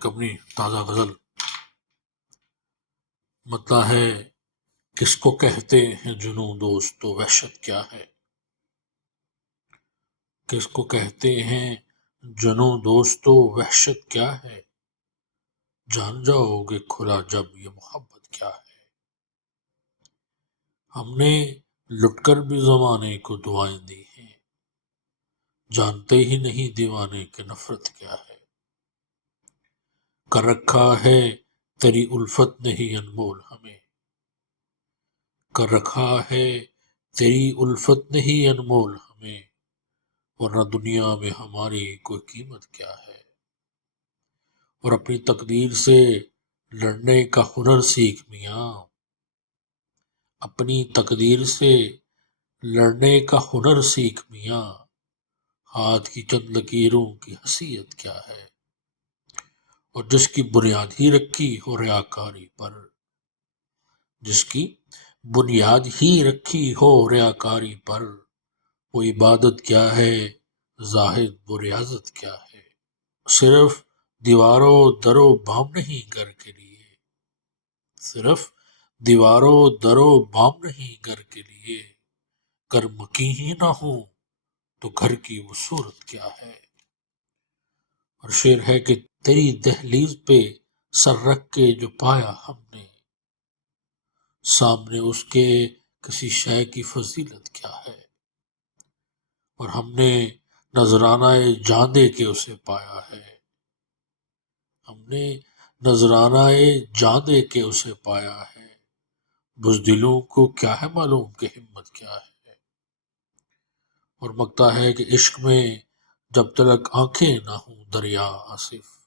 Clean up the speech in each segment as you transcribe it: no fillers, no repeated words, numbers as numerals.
ایک اپنی تازہ غزل مطلع ہے کس کو کہتے ہیں جنوں دوست و وحشت کیا ہے، کس کو کہتے ہیں جنوں دوست و وحشت کیا ہے، جان جاؤ گے کھلا جب یہ محبت کیا ہے۔ ہم نے لٹ کر بھی زمانے کو دعائیں دی ہیں، جانتے ہی نہیں دیوانے کی نفرت کیا ہے۔ کر رکھا ہے تیری الفت نے ہی انمول ہمیں، کر رکھا ہے تیری الفت نے ہی انمول ہمیں، ورنہ دنیا میں ہماری کوئی قیمت کیا ہے۔ اور اپنی تقدیر سے لڑنے کا ہنر سیکھ میاں، اپنی تقدیر سے لڑنے کا ہنر سیکھ میاں، ہاتھ کی چند لکیروں کی حیثیت کیا ہے۔ اور جس کی بنیاد ہی رکھی ہو ریاکاری پر، جس کی بنیاد ہی رکھی ہو ریاکاری پر، وہ عبادت کیا ہے زاہد وہ ریاضت کیا ہے۔ صرف دیواروں درو بام نہیں گھر کے لیے، صرف دیواروں درو بام نہیں گھر کے لیے، گر مکی ہی نہ ہوں تو گھر کی وہ صورت کیا ہے۔ اور شعر ہے کہ تیری دہلیز پہ سر رکھ کے جو پایا ہم نے، سامنے اس کے کسی شے کی فضیلت کیا ہے۔ اور ہم نے نذرانہ جاں دے کے اسے پایا ہے، ہم نے نذرانہ جاں دے کے اسے پایا ہے، بزدلوں کو کیا ہے معلوم کہ ہمت کیا ہے۔ اور مقطع ہے کہ عشق میں جب تلک آنکھیں نہ ہوں دریا آصف،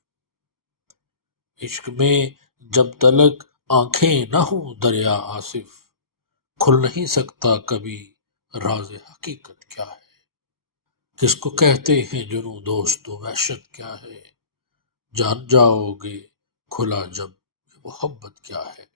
عشق میں جب تلک آنکھیں نہ ہوں دریا آصف، کھل نہیں سکتا کبھی راز حقیقت کیا ہے۔ کس کو کہتے ہیں جنوں دوست و وحشت کیا ہے، جان جاؤ گے کھلا جب یہ محبت کیا ہے۔